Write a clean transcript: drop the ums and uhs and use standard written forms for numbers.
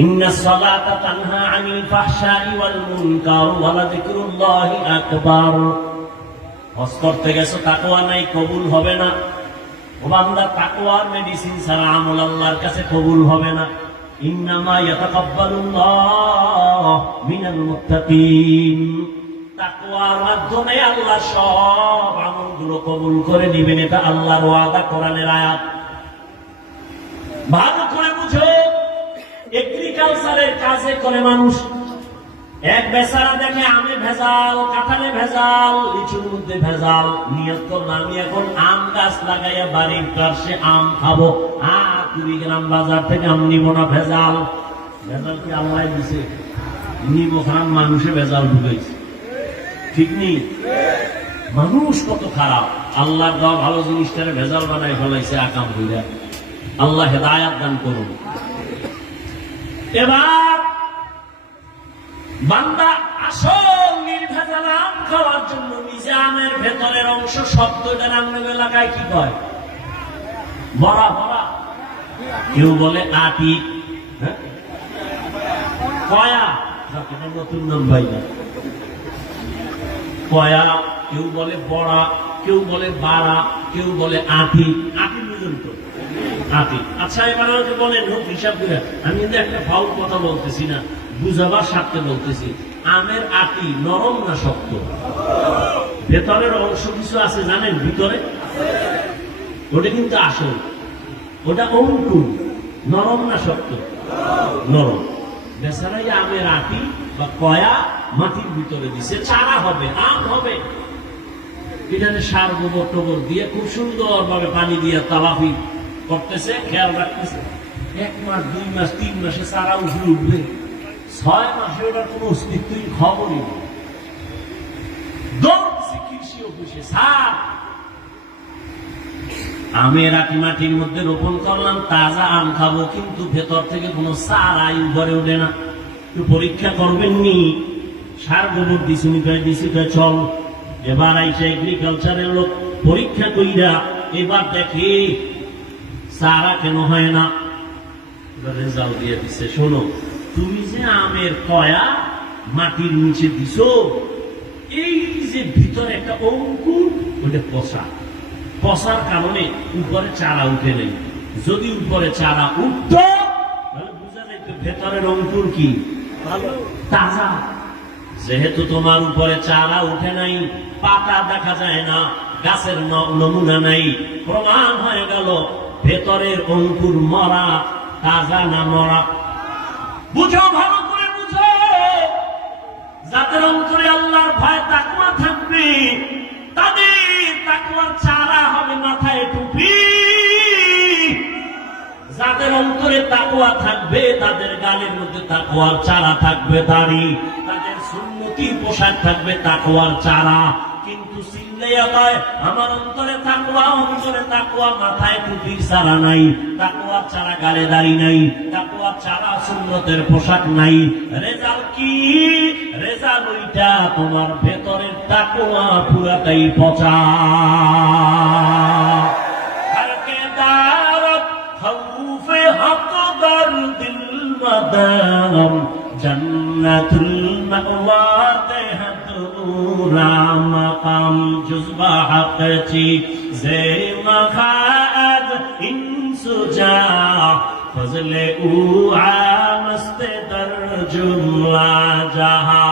ইন্নাস সালাতা তানহা আনিল ফাহশাই ওয়াল মুনকার ওয়া লাযিকরুল্লাহি আকবার। হজ করতে গেছো, তাকওয়া নাই, কবুল হবে না। ও বান্দা, তাকওয়ার মেডিসিন ছাড়া আমল আল্লাহর কাছে কবুল হবে না। ইন্নামা ইয়াতাকাব্বালুল্লাহ মিনাল মুত্তাকিন। তাকওয়ার মাধ্যমে আল্লাহ সব আমলগুলো কবুল করে দিবেন, এটা আল্লাহর ওয়াদা, কোরআনের আয়াত। ভালো করে বুঝো, এগ্রিকালচারের কাজে করে মানুষ। এক বেচারা দেখে আমে ভেজাল, কাঁঠালে ভেজাল, লিচুর মধ্যে ভেজাল, নিয়ত করলাম আমি এখন আম গাছ লাগাইয়া বাড়ির পাশে আম খাবো, আর 2 গ্রাম বাজার থেকে আম নিব না, ভেজাল। ভেজাল কি আল্লাহ দিছে? নিব খান মানুষে ভেজাল ঢুকাইছে, ঠিক নেই? মানুষ কত খারাপ, আল্লাহর দেওয়া ভালো জিনিসটারে ভেজাল বানাই ফেলাইছে আকাম হইয়া। আল্লাহ হেদায়াত দান করুন। এবার বান্দা আসল নির্ভেজাল আম খাওয়ার জন্য নিজে আমের ভেতরের অংশ শব্দটা নামের এলাকায় কি কয়? বড়া বড়া, কেউ বলে আটি, কয়া, নতুন নাম ভাইয়া, কয়া, কেউ বলে বড়া, কেউ বলে বাড়া, কেউ বলে আটি। আটি বুঝুন তো, আটি। আচ্ছা, এবার আমাকে বলেন, হোক হিসাব করে, আমি কিন্তু একটা ফাউল কথা বলতেছি না, বুঝাবার স্বার্থে বলতেছি। আমের আটি নরম না শক্ত? ভেতরের অংশ কিছু আছে জানেন, ভিতরে ওটা কিন্তু আসল, ওটা অঙ্কুর। নরম না শক্ত? নরম। বেচারাই আমের আটি বা কয়া মাটির ভিতরে দিছে, চারা হবে, আম হবে। এখানে সার গোবর টোবর দিয়ে খুব সুন্দর ভাবে পানি দিয়ে তালাফি করতেছে, খেয়াল রাখতেছে। 1 মাস 2 মাস 3 মাসে চারা উঠে উঠবে, 6 মাসে ওটার কোন অস্তিত্বই খবরই নেই। দৌড়ছে কৃষি অফিসে, স্যার আমের আটি মাটির মধ্যে রোপণ করলাম, তাজা আম খাবো, কিন্তু ভেতর থেকে কোন চারাই উপরে ওঠে না, একটু পরীক্ষা করবেন নি? সার গোবর দিছি, চল। এবার আইসা এগ্রিকালচারের লোক পরীক্ষা কইরা এবার দেখে চারা কেন হয় না, রেজাল্ট দিয়ে দিচ্ছে, শোনো, তুমি যে আমের কয়া মাটির নিচে দিছো, এই যে ভিতরে একটা অঙ্কুর, ওটা পচা, পচার কারণে উপরে চারা উঠে নেই। যদি উপরে চারা উঠত তাহলে বোঝা যেত ভেতরের অঙ্কুর কি তাজা। যেহেতু তোমার উপরে চারা উঠে নাই, পাতা দেখা যায় না, গাছের নমুনা নাই, প্রমাণ হয়ে গেল ভেতরের অঙ্কুর মরা, তাজা না মরা। বুঝো, ভালো করে বুঝো, যাদের অন্তরে আল্লাহর ভয় তাকওয়া থাকবে, তাদের তাকওয়ার চারা হবে মাথায় টুপি। যাদের অন্তরে তাকওয়া থাকবে, তাদের গালের মধ্যে তাকওয়ার চারা থাকবে, দাড়ি, তাদের সুন্নতির পোশাক থাকবে তাকওয়ার চারা। কিন্তু চিল্লাইয়া কয় আমার অন্তরে তাকওয়া, অন্তরে তাকওয়া, মাথায় টুপির চারা নাই, তাকওয়ার চারা গালে দাড়ি নাই, তাকওয়ার চারা সুন্নতের পোশাক নাই। রেজাল্ট কি? রেজাল্ট ওইটা, তোমার ভেতরের তাকওয়া পুরাটাই পচা। জান্নাতুল মাওয়া তেহতুরা মাকাম জুজবা হাকচি জে মাখাদ ইনসুজা ফজলে উ আমস্তে দর জুমলা জাহা।